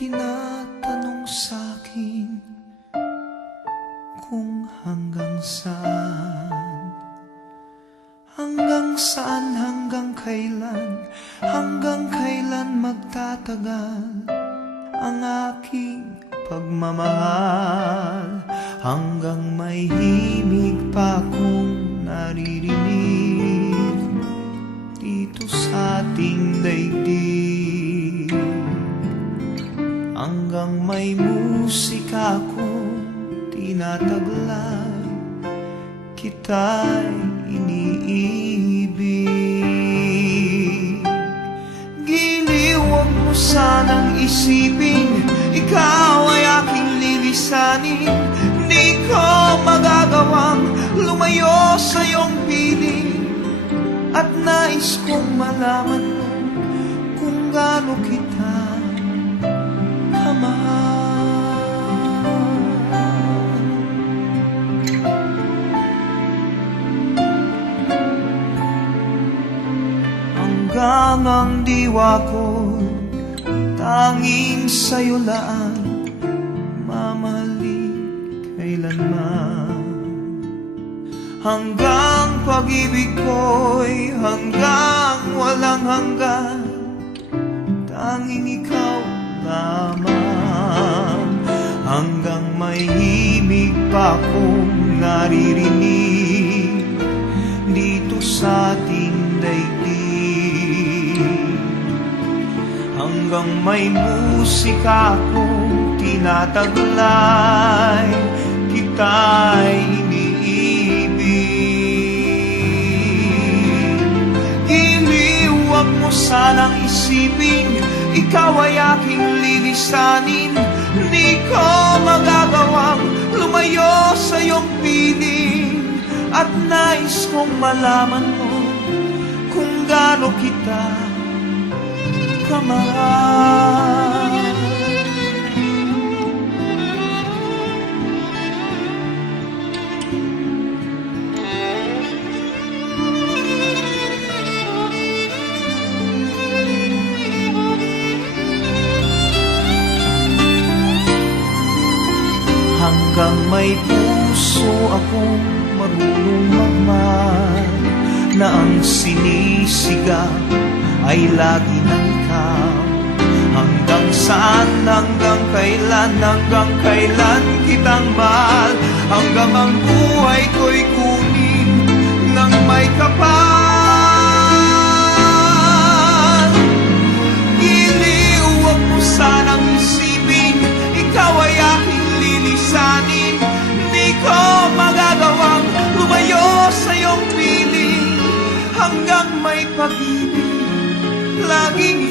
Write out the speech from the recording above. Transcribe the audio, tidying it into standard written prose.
tinatanong sa'kin kung hanggang saan, hanggang kailan magtatagal ang aking pagmamahal, hanggang may himig pa akong naririnig dito sa ating daigdig, hanggang may musika akong tinataglay, kita'y iniibig. Giliw, huwag mo sanang isipin ikaw ay aking lilisanin. Di ko magagawang lumayo sa iyong piling, at nais kong malaman mo kung gaano kita kamahal. Hanggang ang diwa ko tanging sa'yo lang mamahalin kailanman, hanggang pag-ibig ko'y hanggang walang hanggan, tanging ikaw lamang, hanggang may himig pa akong naririnig dito sa ating daigdig, hanggang may musika akong tinataglay, kita'y iniibig. Giliw, huwag mo sanang isipin ikaw ay aking lilisanin. Di ko magagawang lumayo sa iyong piling, at nais kong malaman mo kung gaano kita kamahal. Hanggang may puso akong marunong magmahal, na ang sinisigaw ay lagi ng ikaw. Hanggang saan, hanggang kailan kitang mahal, hanggang ang buhay ko'y kunin ng may kapal. Giliw, huwag mo sanang isipin ikaw ay aking lilisanin. Di ko magagawang lumayo sa iyong piling, hanggang may pag-ibig laging